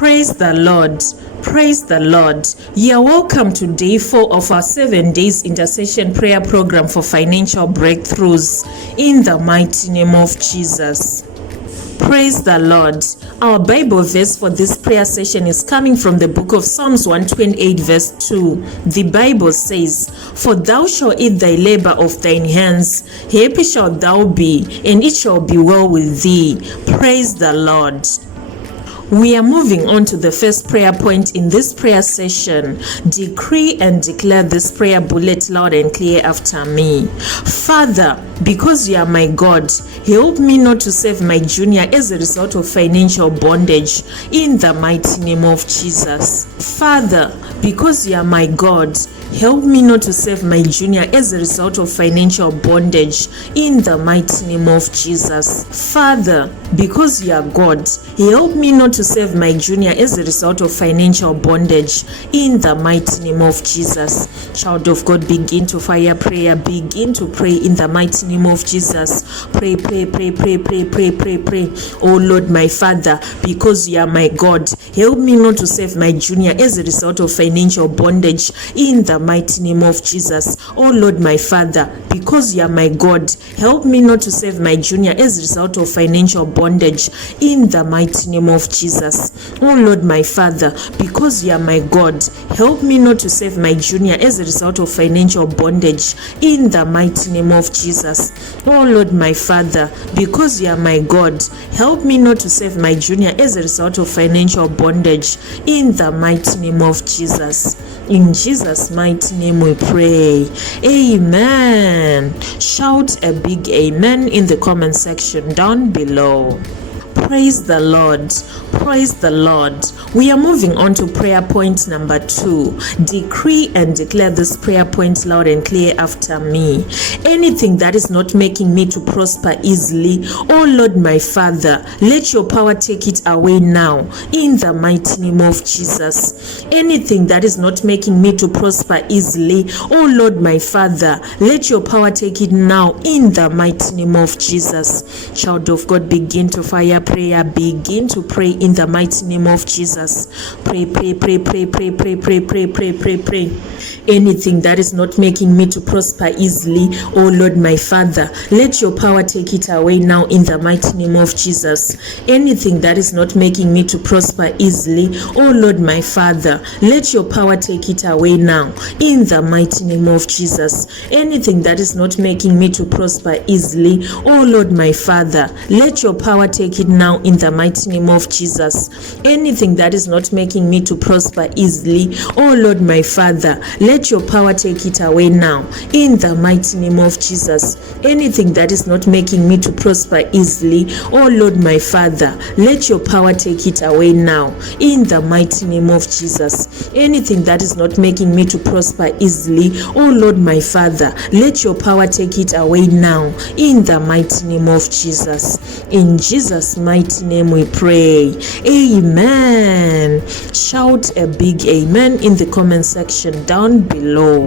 Praise the Lord. Praise the Lord. You are welcome to day 4 of our 7 days intercession prayer program for financial breakthroughs in the mighty name of Jesus. Praise the Lord. Our Bible verse for this prayer session is coming from the book of Psalms 128 verse 2. The Bible says, "For thou shalt eat thy labor of thine hands, happy shalt thou be, and it shall be well with thee." Praise the Lord. We are moving on to the first prayer point in this prayer session. Decree and declare this prayer bullet loud and clear after me. Father, because you are my God, help me not to serve my junior as a result of financial bondage in the mighty name of Jesus. Father, because you are my God, help me not to serve my junior as a result of financial bondage in the mighty name of Jesus. Father, because you are God, help me not to serve my junior as a result of financial bondage in the mighty name of Jesus. Child of God, begin to fire prayer. Begin to pray in the mighty name of Jesus. Pray, pray, pray, pray, pray, pray, pray, pray. Oh Lord, my Father, because you are my God, help me not to serve my junior as a result of financial bondage in the mighty name of Jesus. Oh Lord, my Father, because you are my God, help me not to serve my junior as a result of financial bondage in the mighty name of Jesus. Oh Lord, my Father, because you are my God, help me not to serve my junior as a result of financial bondage in the mighty name of Jesus. Oh Lord, my Father, because you are my God, help me not to serve my junior as a result of financial bondage in the mighty name of Jesus. In Jesus' mighty name we pray. Amen. Shout a big amen in the comment section down below. Praise the Lord. Praise the Lord. We are moving on to prayer point number 2. Decree and declare this prayer point loud and clear after me. Anything that is not making me to prosper easily, oh Lord, my Father, let your power take it away now in the mighty name of Jesus. Anything that is not making me to prosper easily, oh Lord, my Father, let your power take it now in the mighty name of Jesus. Child of God, begin to fire prayer. Begin to pray in the mighty name of Jesus. Pray, pray, pray, pray, pray, pray, pray, pray, pray, pray, pray. Anything that is not making me to prosper easily, oh Lord, my Father, let your power take it away now in the mighty name of Jesus. Anything that is not making me to prosper easily, oh Lord, my Father, let your power take it away now in the mighty name of Jesus. Anything that is not making me to prosper easily, oh Lord, my Father, let your power take it now in the mighty name of Jesus. Anything that is not making me to prosper easily, oh Lord, my Father, let your power take it away now in the mighty name of Jesus. Anything that is not making me to prosper easily, oh Lord, my Father, let your power take it away now in the mighty name of Jesus. Anything that is not making me to prosper easily, oh Lord, my Father, let your power take it away now in the mighty name of Jesus. In Jesus' mighty name we pray. Amen. Shout a big amen in the comment section down below.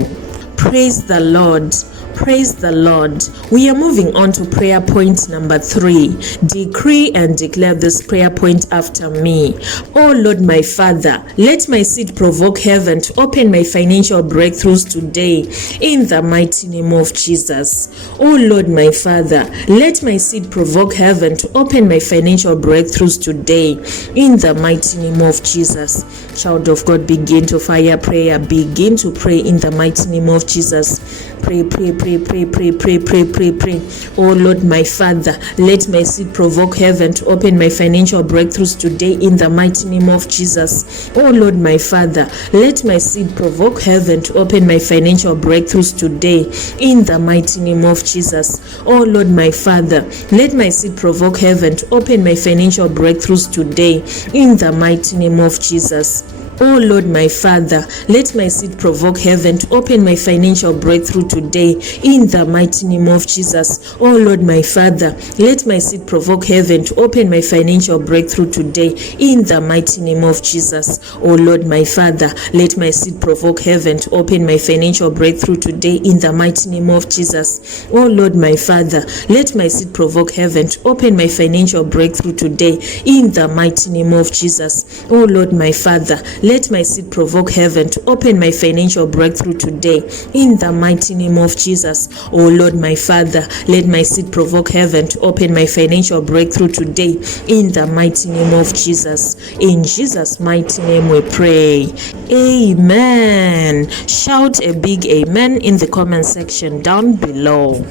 Praise the Lord. Praise the Lord. We are moving on to prayer point number 3. Decree and declare this prayer point after me. Oh Lord, my Father, let my seed provoke heaven to open my financial breakthroughs today in the mighty name of Jesus. Oh Lord, my Father, let my seed provoke heaven to open my financial breakthroughs today in the mighty name of Jesus. Child of God, begin to fire prayer. Begin to pray in the mighty name of Jesus. Pray, pray, pray, pray, pray, pray, pray, pray, pray. Oh Lord, my Father, let my seed provoke heaven to open my financial breakthroughs today in the mighty name of Jesus. Oh Lord, my Father, let my seed provoke heaven to open my financial breakthroughs today in the mighty name of Jesus. Oh Lord, my Father, let my seed provoke heaven to open my financial breakthroughs today in the mighty name of Jesus. Oh Lord, my Father, let my seed provoke heaven to open my financial breakthrough today in the mighty name of Jesus. Oh Lord, my Father, let my seed provoke heaven to open my financial breakthrough today in the mighty name of Jesus. Oh Lord, my Father, let my seed provoke heaven to open my financial breakthrough today in the mighty name of Jesus. Oh Lord, my Father, let my seed provoke heaven to open my financial breakthrough today in the mighty name of Jesus. Oh Lord, my Father, let my seed provoke heaven to open my financial breakthrough today in the mighty name of Jesus. Oh Lord, my Father, let my seed provoke heaven to open my financial breakthrough today in the mighty name of Jesus. In Jesus' mighty name we pray. Amen. Shout a big amen in the comment section down below.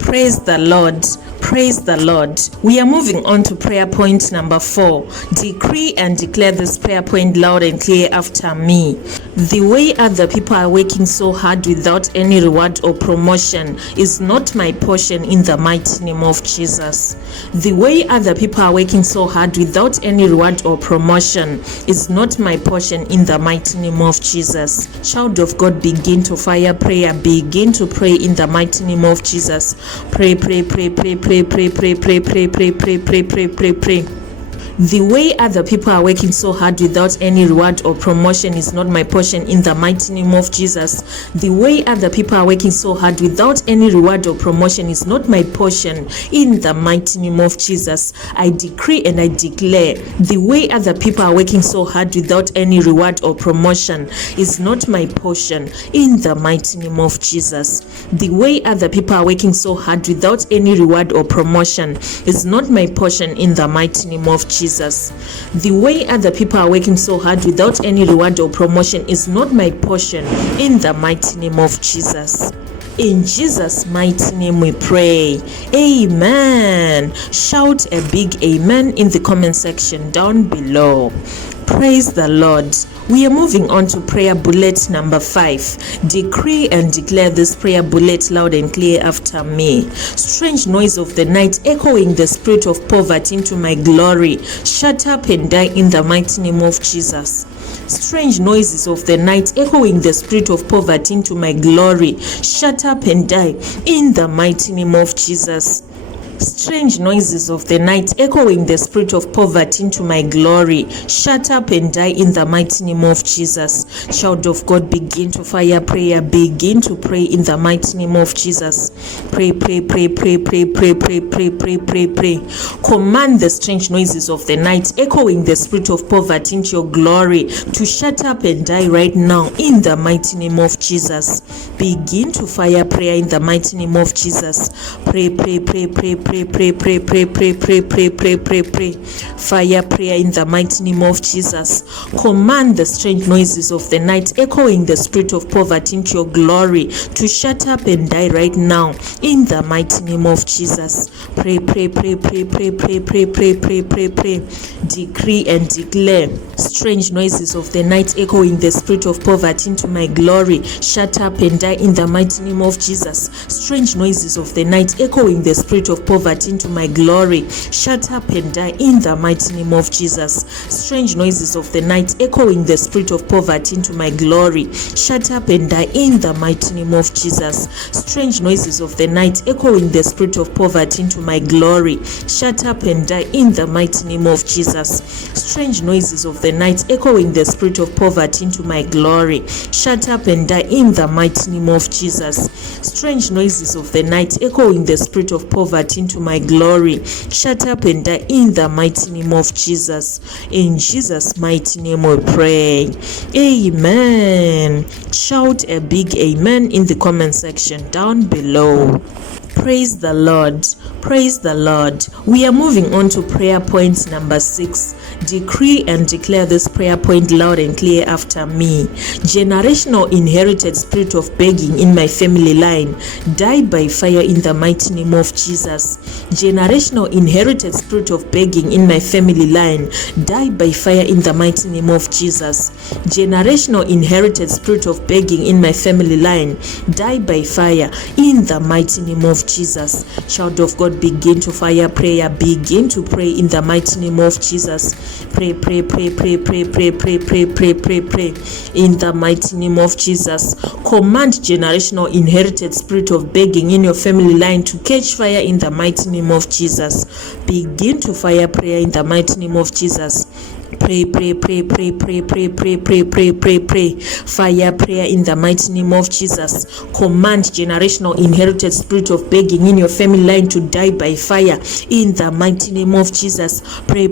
Praise the Lord. Praise the Lord. We are moving on to prayer point number 4. Decree and declare this prayer point loud and clear after me. The way other people are working so hard without any reward or promotion is not my portion in the mighty name of Jesus. The way other people are working so hard without any reward or promotion is not my portion in the mighty name of Jesus. Child of God, begin to fire prayer. Begin to pray in the mighty name of Jesus. Pray, pray, pray, pray, pray, pray, pray, pray, pray, pray, pray, pray, pray, pray, pray. The way other people are working so hard without any reward or promotion is not my portion in the mighty name of Jesus. The way other people are working so hard without any reward or promotion is not my portion in the mighty name of Jesus. I decree and I declare the way other people are working so hard without any reward or promotion is not my portion in the mighty name of Jesus. The way other people are working so hard without any reward or promotion is not my portion in the mighty name of Jesus. The way other people are working so hard without any reward or promotion is not my portion in the mighty name of Jesus. In Jesus' mighty name we pray. Amen. Shout a big amen in the comment section down below. Praise the Lord. We are moving on to prayer bullet number 5. Decree and declare this prayer bullet loud and clear after me. Strange noise of the night echoing the spirit of poverty into my glory. Shut up and die in the mighty name of Jesus. Strange noises of the night echoing the spirit of poverty into my glory. Shut up and die in the mighty name of Jesus. Strange noises of the night echoing the spirit of poverty into my glory. Shut up and die in the mighty name of Jesus. Child of God, begin to fire prayer. Begin to pray in the mighty name of Jesus. Pray, pray, pray, pray, pray, pray, pray, pray, pray, pray, pray. Command the strange noises of the night echoing the spirit of poverty into your glory to shut up and die right now in the mighty name of Jesus. Begin to fire prayer in the mighty name of Jesus. Pray, pray, pray, pray, pray, pray, pray, pray, pray, pray, pray, pray, pray, pray. Fire prayer in the mighty name of Jesus. Command the strange noises of the night echoing the spirit of poverty into your glory to shut up and die right now in the mighty name of Jesus. Pray, pray, pray, pray, pray, pray, pray, pray, pray, pray, pray. Decree and declare strange noises of the night echoing the spirit of poverty into my glory. Shut up and die in the mighty name of Jesus. Strange noises of the night echoing the spirit of poverty into my glory. Shut up and die in the mighty name of Jesus. Strange noises of the night echoing the spirit of poverty into my glory. Shut up and die in the mighty name of Jesus. Strange noises of the night echoing the spirit of poverty into my glory. Shut up and die in the mighty name of Jesus. Strange noises of the night echoing the spirit of poverty into my glory. Shut up and die in the mighty name of Jesus. Strange noises of the night echoing the spirit of poverty into my glory. Shut up and die in the mighty name of Jesus. In Jesus' mighty name we pray. Amen. Shout a big amen in the comment section down below. Praise the Lord. Praise the Lord. We are moving on to prayer point number 6. Decree and declare this prayer point loud and clear after me. Generational inherited spirit of begging in my family line, die by fire in the mighty name of Jesus. Generational inherited spirit of begging in my family line, die by fire in the mighty name of Jesus. Generational inherited spirit of begging in my family line, die by fire in the mighty name of Jesus. Child of God, begin to fire prayer. Begin to pray in the mighty name of Jesus. Pray in the mighty name of Jesus. Command generational inherited spirit of begging in your family line to catch fire in the mighty name of Jesus. Begin to fire prayer in the mighty name of Jesus. Pray. Fire prayer in the mighty name of Jesus. Command generational inherited spirit of begging in your family line to die by fire in the mighty name of Jesus. Pray.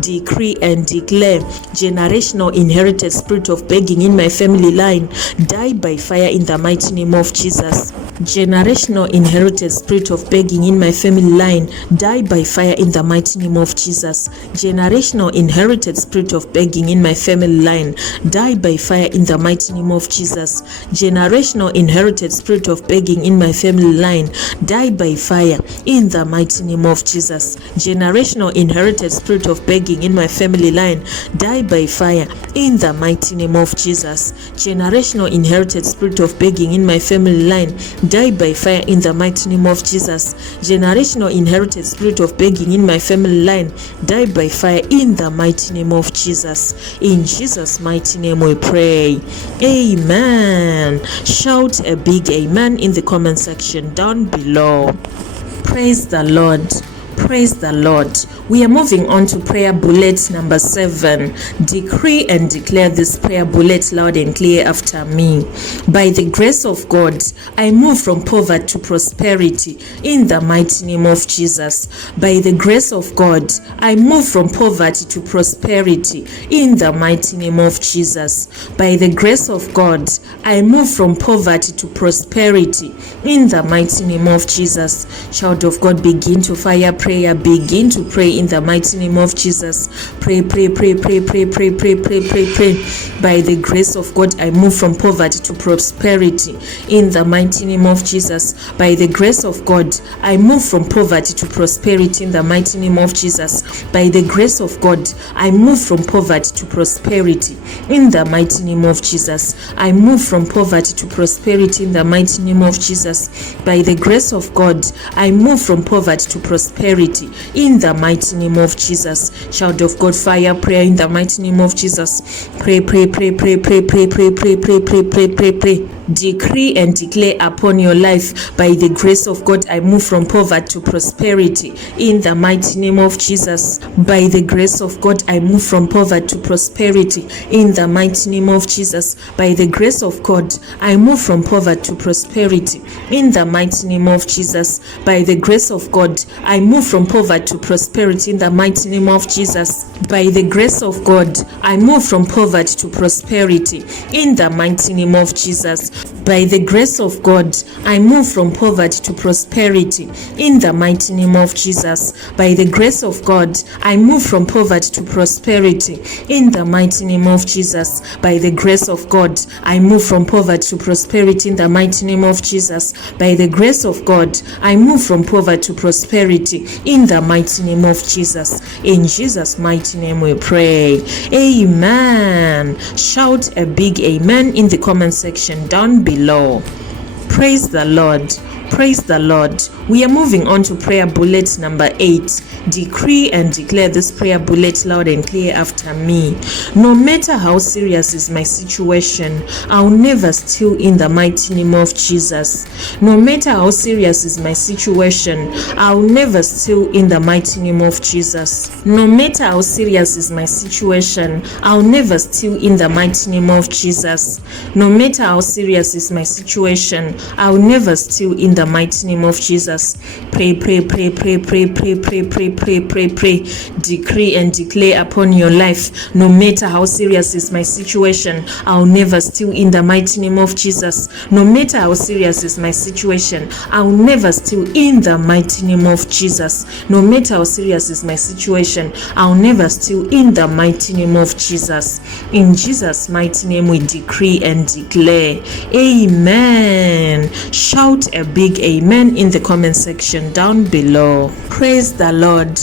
Decree and declare generational inherited spirit of begging in my family line die by fire in the mighty name of Jesus. Generational inherited spirit of begging in my family line die by fire in the mighty name of Jesus. Generational inherited spirit of begging in my family line die by fire in the mighty name of Jesus. Generational inherited spirit of begging in my family line die by fire in the mighty name of Jesus. Generational inherited spirit of begging in my family line die by fire in the mighty name of Jesus. Generational inherited spirit of begging in my family line die by fire in the mighty name of Jesus. Generational inherited spirit of begging in my family line die by fire in the mighty name of Jesus. In Jesus' mighty name we pray. Amen. Shout a big amen in the comment section down below. Praise the Lord. Praise the Lord. We are moving on to prayer bullet number 7. Decree and declare this prayer bullet loud and clear after me. By the grace of God, I move from poverty to prosperity in the mighty name of Jesus. By the grace of God, I move from poverty to prosperity in the mighty name of Jesus. By the grace of God, I move from poverty to prosperity in the mighty name of Jesus. Child of God, begin to fire prayer. Begin to pray in the mighty name of Jesus. Pray. By the grace of God, I move from poverty to prosperity in the mighty name of Jesus. By the grace of God, I move from poverty to prosperity in the mighty name of Jesus. By the grace of God, I move from poverty to prosperity in the mighty name of Jesus. I move from poverty to prosperity in the mighty name of Jesus. By the grace of God, I move from poverty to prosperity in the mighty name of Jesus. Child of God, fire prayer in the mighty name of Jesus. Pray. Decree and declare upon your life. By the grace of God, I move from poverty to prosperity in the mighty name of Jesus. By the grace of God, I move from poverty to prosperity in the mighty name of Jesus. By the grace of God, I move from poverty to prosperity in the mighty name of Jesus. By the grace of God, I move from poverty to prosperity in the mighty name of Jesus. By the grace of God, I move from poverty to prosperity in the mighty name of Jesus. By the grace of God, I move from poverty to prosperity in the mighty name of Jesus. By the grace of God, I move from poverty to prosperity in the mighty name of Jesus. By the grace of God, I move from poverty to prosperity in the mighty name of Jesus. By the grace of God, I move from poverty to prosperity in the mighty name of Jesus. In Jesus' mighty name we pray. Amen. Shout a big amen in the comment section down below. Praise the Lord. Praise the Lord. We are moving on to prayer bullet number 8. Decree and declare this prayer bullet loud and clear after me. No matter how serious is my situation, I'll never steal in the mighty name of Jesus. No matter how serious is my situation, I'll never steal in the mighty name of Jesus. No matter how serious is my situation, I'll never steal in the mighty name of Jesus. No matter how serious is my situation, I'll never steal in the mighty name of Jesus. Pray. Decree and declare upon your life. No matter how serious is my situation, I'll never steal in the mighty name of Jesus. No matter how serious is my situation, I'll never steal in the mighty name of Jesus. No matter how serious is my situation, I'll never steal in the mighty name of Jesus. In Jesus' mighty name we decree and declare. Amen. Shout a big amen in the comment section down below. Praise the Lord.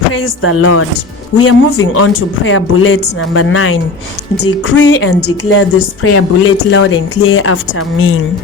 Praise the Lord. We are moving on to prayer bullet number 9. Decree and declare this prayer bullet loud and clear after me.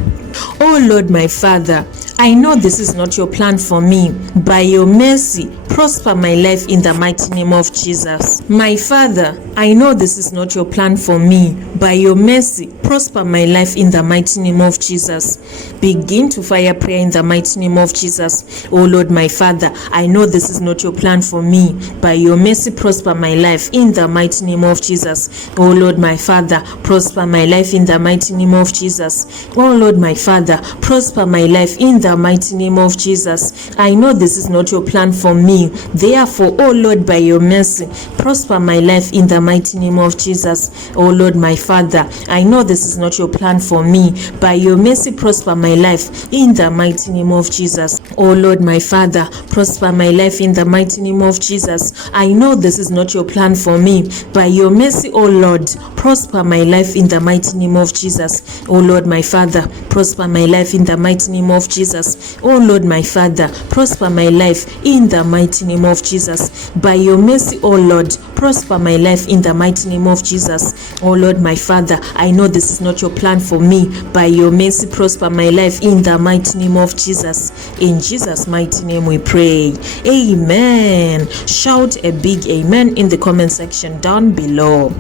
Oh Lord, my Father, I know this is not your plan for me. By your mercy, prosper my life in the mighty name of Jesus. My Father, I know this is not your plan for me. By your mercy, prosper my life in the mighty name of Jesus. Begin to fire prayer in the mighty name of Jesus. Oh Lord, my Father, I know this is not your plan for me. By your mercy, prosper my life in the mighty name of Jesus. Oh Lord, my Father, prosper my life in the mighty name of Jesus. Oh Lord, my Father, prosper my life in the mighty name of Jesus. I know this is not your plan for me. Therefore, oh Lord, by your mercy, prosper my life in the mighty name of Jesus. Oh Lord, my Father, I know this is not your plan for me. By your mercy, prosper my life in the mighty name of Jesus. Oh Lord, my Father, prosper my life in the mighty name of Jesus. I know this is not your plan for me. By your mercy, oh Lord, prosper my life in the mighty name of Jesus. Oh Lord, my Father, prosper my life in the mighty name of Jesus. Oh Lord, my Father, prosper my life in the mighty name of Jesus. By your mercy, oh Lord, prosper my life in the mighty name of Jesus. Oh Lord, my Father, I know this is not your plan for me. By your mercy, prosper my life in the mighty name of Jesus. In Jesus' mighty name we pray. Amen. Shout a big amen in the comment section down below.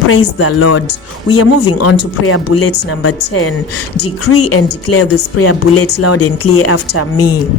Praise the Lord. We are moving on to prayer bullet number 10. Decree and declare this prayer bullet loud and clear after me.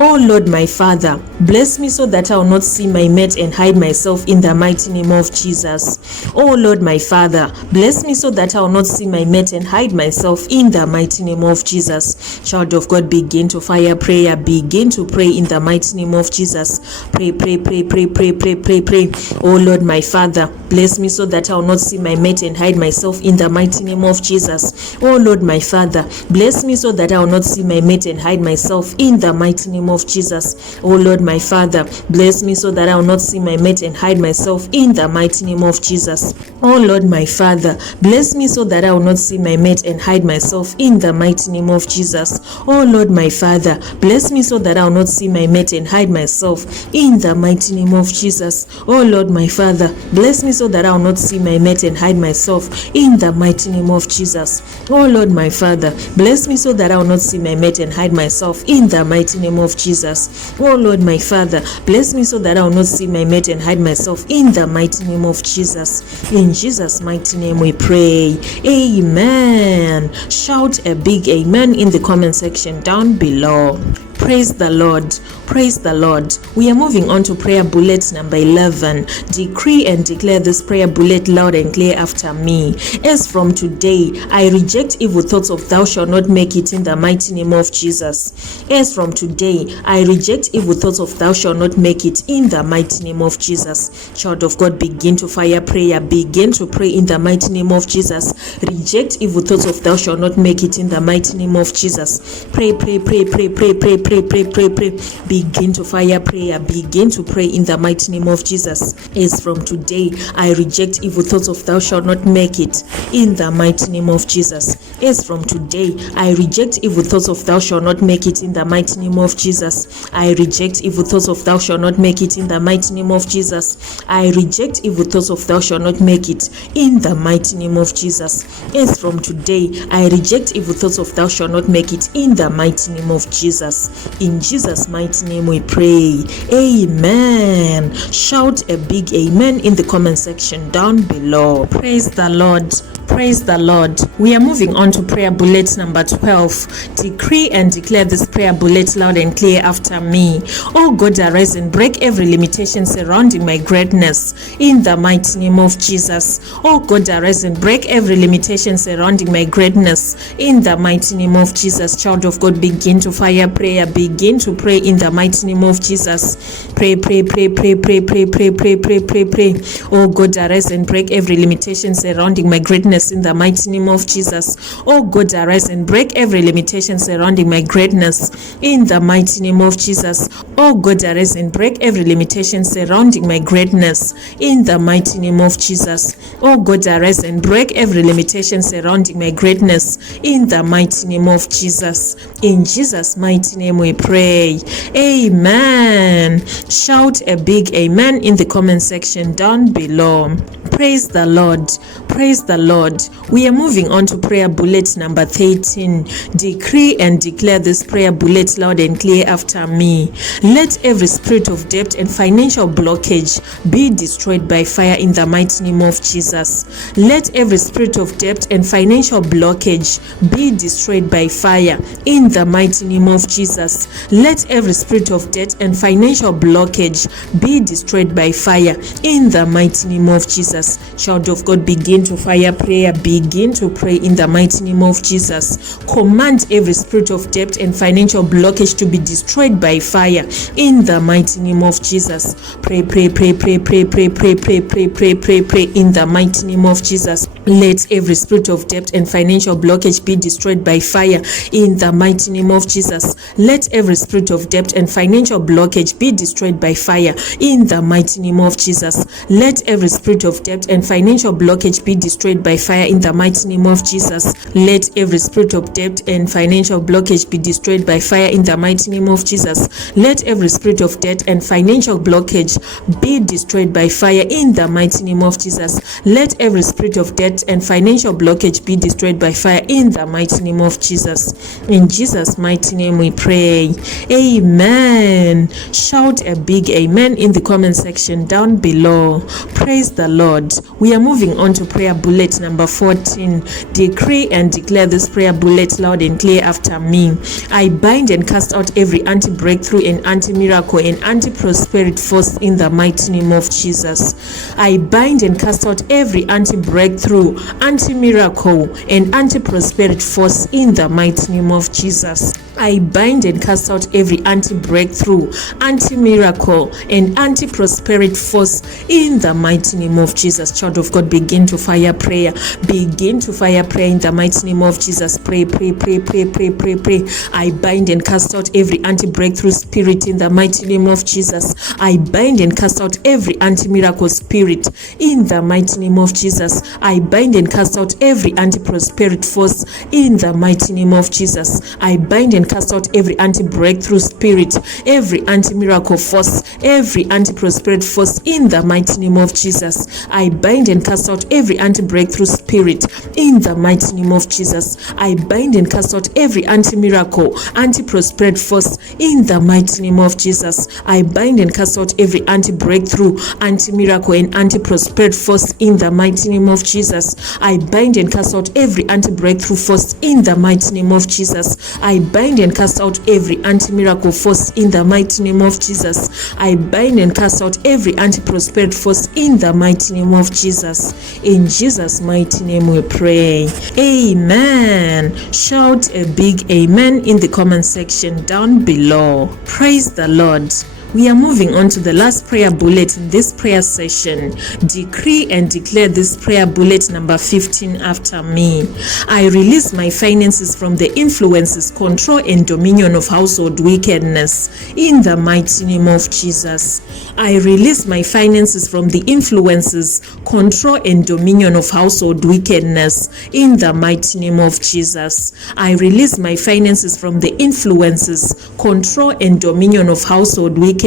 Oh Lord, my Father, bless me so that I will not see my mate and hide myself in the mighty name of Jesus. Oh Lord, my Father, bless me so that I will not see my mate and hide myself in the mighty name of Jesus. Child of God, begin to fire prayer. Begin to pray in the mighty name of Jesus. Pray, pray, pray, pray, pray, pray, pray, pray. Oh Lord, my Father, bless me so that I will not see my mate and hide myself in the mighty name of Jesus. Oh Lord, my Father, bless me so that I will not see my mate and hide myself in the mighty name of Jesus. Oh Lord, my Father, bless me so that I will not see my mate and hide myself in the mighty name of Jesus. Oh Lord, my Father, bless me so that I will not see my mate and hide myself in the mighty name of Jesus. Oh Lord, my Father, bless me so that I will not see my mate and hide myself in the mighty name of Jesus. Oh Lord, my Father, bless me so that I will not see my mate and hide myself in the mighty name of Jesus. Oh Lord, my Father, bless me so that I will not see my mate and hide myself in the mighty name of Jesus. Oh Lord, my Father, bless me so that I will not see my mate and hide myself in the mighty name of Jesus. In Jesus' mighty name we pray. Amen. Shout a big amen in the comment section down below. Praise the Lord. Praise the Lord. We are moving on to prayer bullet number 11. Decree and declare this prayer bullet loud and clear after me. As from today, I reject evil thoughts of thou shalt not make it in the mighty name of Jesus. As from today, I reject evil thoughts of thou shalt not make it in the mighty name of Jesus. Child of God, begin to fire prayer. Begin to pray in the mighty name of Jesus. Reject evil thoughts of thou shalt not make it in the mighty name of Jesus. Pray, pray, pray, pray, pray, pray, pray, pray, pray, pray. Begin to fire prayer. Begin to pray in the mighty name of Jesus. As from today, I reject evil thoughts of thou shalt not make it in the mighty name of Jesus. As from today, I reject evil thoughts of thou shalt not make it in the mighty name of Jesus. I reject evil thoughts of thou shalt not make it in the mighty name of Jesus. I reject evil thoughts of thou shalt not make it in the mighty name of Jesus. As from today, I reject evil thoughts of thou shalt not make it in the mighty name of Jesus. In Jesus' mighty name we pray. Amen. Shout a big amen in the comment section down below. Praise the Lord. Praise the Lord. We are moving on to prayer bullet number 12. Decree and declare this prayer bullet loud and clear after me. Oh God, arise and break every limitation surrounding my greatness in the mighty name of Jesus. Oh God, arise and break every limitation surrounding my greatness in the mighty name of Jesus. Child of God, begin to fire prayer. Begin to pray in the mighty name of Jesus. Pray, pray, pray, pray, pray, pray, pray, pray, pray, pray, pray. Oh God, arise and break every limitation surrounding my greatness greatness in the mighty name of Jesus. Oh God, arise and break every limitation surrounding my greatness in the mighty name of Jesus. Oh God, arise and break every limitation surrounding my greatness in the mighty name of Jesus. Oh God, arise and break every limitation surrounding my greatness in the mighty name of Jesus. In Jesus' mighty name we pray. Amen. Shout a big amen in the comment section down below. Praise the Lord. Praise the Lord. We are moving on to prayer bullet number 13. Decree and declare this prayer bullet loud and clear after me. Let every spirit of debt and financial blockage be destroyed by fire in the mighty name of Jesus. Let every spirit of debt and financial blockage be destroyed by fire in the mighty name of Jesus. Let every spirit of debt and financial blockage be destroyed by fire in the mighty name of Jesus. Child of God, begin to fire prayer. Begin to pray in the mighty name of Jesus. Command every spirit of debt and financial blockage to be destroyed by fire in the mighty name of Jesus. Pray, pray, pray, pray, pray, pray, pray, pray, pray, pray, pray, pray in the mighty name of Jesus. Let every spirit of debt and financial blockage be destroyed by fire in the mighty name of Jesus. Let every spirit of debt and financial blockage be destroyed by fire in the mighty name of Jesus. Let every spirit of debt and financial blockage be destroyed by fire in the mighty name of Jesus. Let every spirit of debt and financial blockage be destroyed by fire in the mighty name of Jesus. Let every spirit of debt and financial blockage be destroyed by fire in the mighty name of Jesus. Let every spirit of debt and financial blockage be destroyed by fire in the mighty name of Jesus. In Jesus' mighty name we pray. Amen. Shout a big amen in the comment section down below. Praise the Lord. We are moving on to prayer bullet number 14. Decree and declare this prayer bullet loud and clear after me. I bind and cast out every anti-breakthrough and anti-miracle and anti-prosperity force in the mighty name of Jesus. I bind and cast out every anti-breakthrough, anti-miracle and anti-prosperity force in the mighty name of Jesus. I bind and cast out every anti-breakthrough, anti-miracle and anti-prosperity force in the mighty name of Jesus. Child of God, begin to fire prayer. Begin to fire prayer in the mighty name of Jesus. Pray, pray, pray, pray, pray, pray, pray. I bind and cast out every anti-breakthrough spirit in the mighty name of Jesus. I bind and cast out every anti-miracle spirit in the mighty name of Jesus. I bind and cast out every anti-prosperity force in the mighty name of Jesus. I bind and cast out every anti-breakthrough spirit, every anti-miracle force, every anti-prosperity force in the mighty name of Jesus. I bind and cast out every anti-breakthrough spirit in the mighty name of Jesus. I bind and cast out every anti-miracle, anti-prosperity force in the mighty name of Jesus. I bind and cast out every anti-breakthrough, anti-miracle and anti-prosperity force in the mighty name of Jesus. I bind and cast out every anti-breakthrough force in the mighty name of Jesus. I bind and cast out every anti-miracle force in the mighty name of Jesus. I bind and cast out every anti-prosperity force in the mighty name of Jesus. In Jesus' mighty name we pray. Amen. Shout a big amen in the comment section down below. Praise the Lord. We are moving on to the last prayer bullet in this prayer session. Decree and declare this prayer bullet number 15 after me. I release my finances from the influences, control and dominion of household wickedness in the mighty name of Jesus. I release my finances from the influences, control and dominion of household wickedness in the mighty name of Jesus. I release my finances from the influences, control and dominion of household wickedness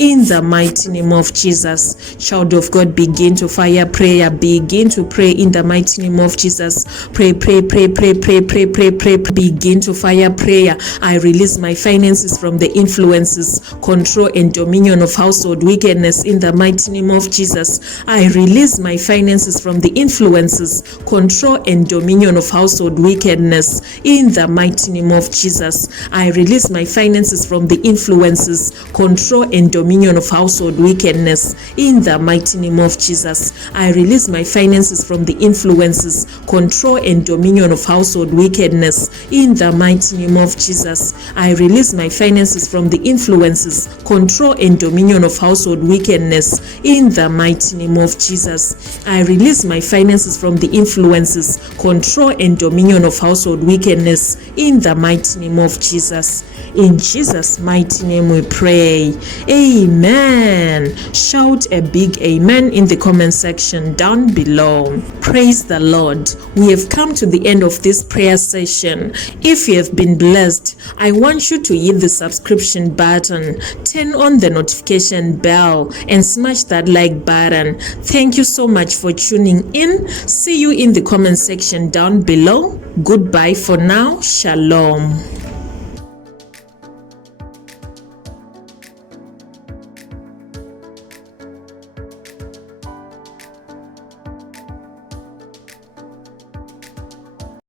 in the mighty name of Jesus. Child of God, begin to fire prayer. Begin to pray in the mighty name of Jesus. Pray, pray, pray, pray, pray, pray, pray, pray. Begin to fire prayer. I release my finances from the influences, control and dominion of household wickedness in the mighty name of Jesus. I release my finances from the influences, control and dominion of household wickedness in the mighty name of Jesus. I release my finances from the influences, control and dominion of household wickedness in the mighty name of Jesus. I release my finances from the influences, control, and dominion of household wickedness in the mighty name of Jesus. I release my finances from the influences, control, and dominion of household wickedness in the mighty name of Jesus. I release my finances from the influences, control, and dominion of household wickedness in the mighty name of Jesus. In Jesus' mighty name we pray. Amen. Shout a big amen in the comment section down below. Praise the Lord. We have come to the end of this prayer session. If you have been blessed, I want you to hit the subscription button, turn on the notification bell, and smash that like button. Thank you so much for tuning in. See you in the comment section down below. Goodbye for now. Shalom.